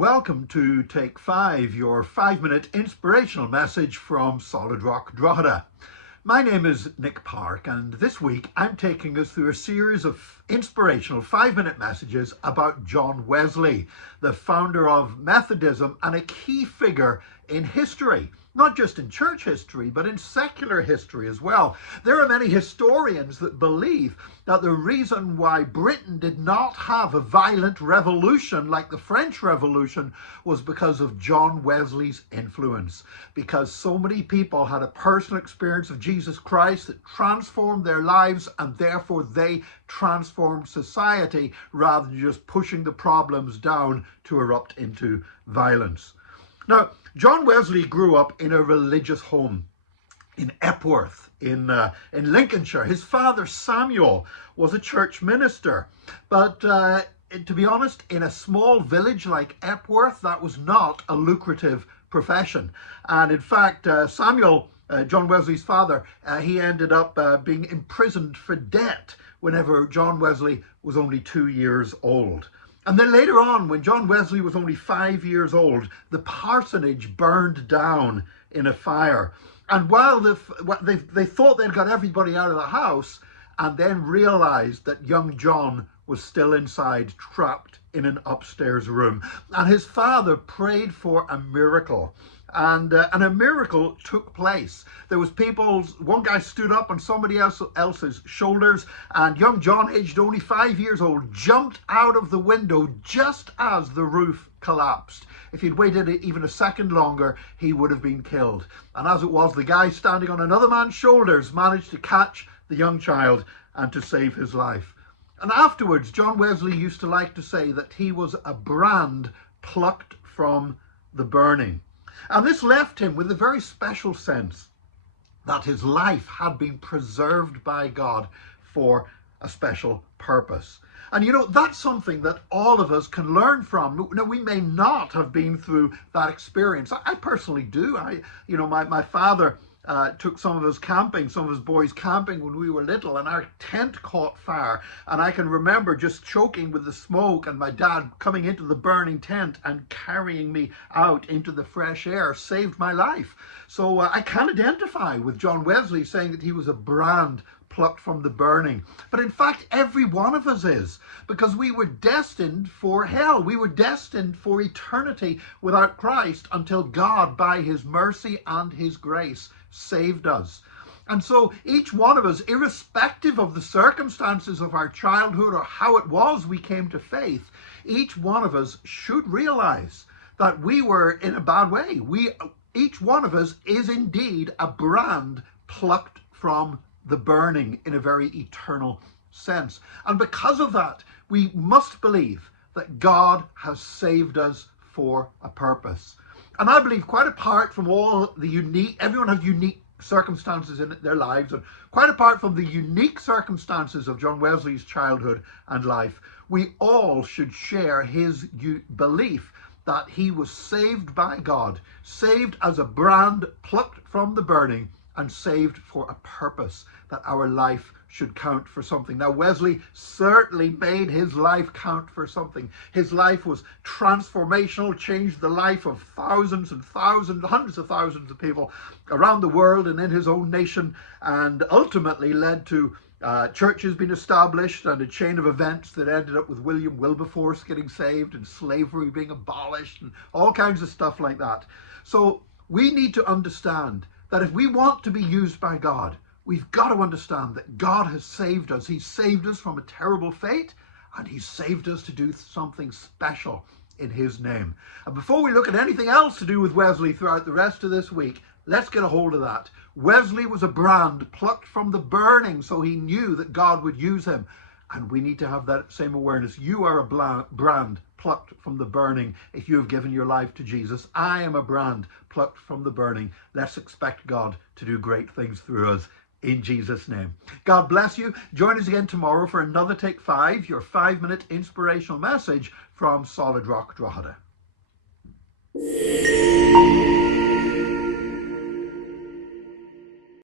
Welcome to Take 5, your 5-minute inspirational message from Solid Rock Drogheda. My name is Nick Park, and this week I'm taking us through a series of inspirational 5-minute messages about John Wesley, the founder of Methodism and a key figure in history. Not just in church history, but in secular history as well. There are many historians that believe that the reason why Britain did not have a violent revolution like the French Revolution was because of John Wesley's influence. Because so many people had a personal experience of Jesus Christ that transformed their lives, and therefore they transformed society rather than just pushing the problems down to erupt into violence. Now, John Wesley grew up in a religious home in Epworth in Lincolnshire. His father, Samuel, was a church minister. But to be honest, in a small village like Epworth, that was not a lucrative profession. And in fact, Samuel, John Wesley's father, he ended up being imprisoned for debt whenever John Wesley was only 2 years old. And then later on, when John Wesley was only 5 years old, the parsonage burned down in a fire. And while they thought they'd got everybody out of the house, and then realized that young John was still inside, trapped in an upstairs room. And his father prayed for a miracle. And a miracle took place. There was one guy stood up on somebody else's shoulders, and young John, aged only 5 years old, jumped out of the window just as the roof collapsed. If he'd waited even a second longer, he would have been killed. And as it was, the guy standing on another man's shoulders managed to catch the young child and to save his life. And afterwards, John Wesley used to like to say that he was a brand plucked from the burning. And this left him with a very special sense that his life had been preserved by God for a special purpose. And you know, that's something that all of us can learn from. Now, we may not have been through that experience. I personally do. My father took some of his boys camping when we were little, and our tent caught fire. And I can remember just choking with the smoke, and my dad coming into the burning tent and carrying me out into the fresh air saved my life. So I can identify with John Wesley saying that he was a brand plucked from the burning. But in fact, every one of us is, because we were destined for hell. We were destined for eternity without Christ until God, by his mercy and his grace, saved us. And so each one of us, irrespective of the circumstances of our childhood or how it was we came to faith, each one of us should realize that we were in a bad way. Each one of us is indeed a brand plucked from the burning in a very eternal sense. And because of that, we must believe that God has saved us for a purpose. And I believe, quite apart from everyone has unique circumstances in their lives, and quite apart from the unique circumstances of John Wesley's childhood and life, we all should share his belief that he was saved by God, saved as a brand plucked from the burning, and saved for a purpose, that our life should count for something. Now, Wesley certainly made his life count for something. His life was transformational, changed the life of thousands and thousands, hundreds of thousands of people around the world and in his own nation, and ultimately led to churches being established and a chain of events that ended up with William Wilberforce getting saved and slavery being abolished and all kinds of stuff like that. So we need to understand that if we want to be used by God, we've got to understand that God has saved us. He's saved us from a terrible fate, and he's saved us to do something special in his name. And before we look at anything else to do with Wesley throughout the rest of this week, let's get a hold of that. Wesley was a brand plucked from the burning, so he knew that God would use him. And we need to have that same awareness. You are a brand plucked from the burning if you have given your life to Jesus. I am a brand plucked from the burning. Let's expect God to do great things through us in Jesus' name. God bless you. Join us again tomorrow for another Take 5, your 5-minute inspirational message from Solid Rock Drogheda.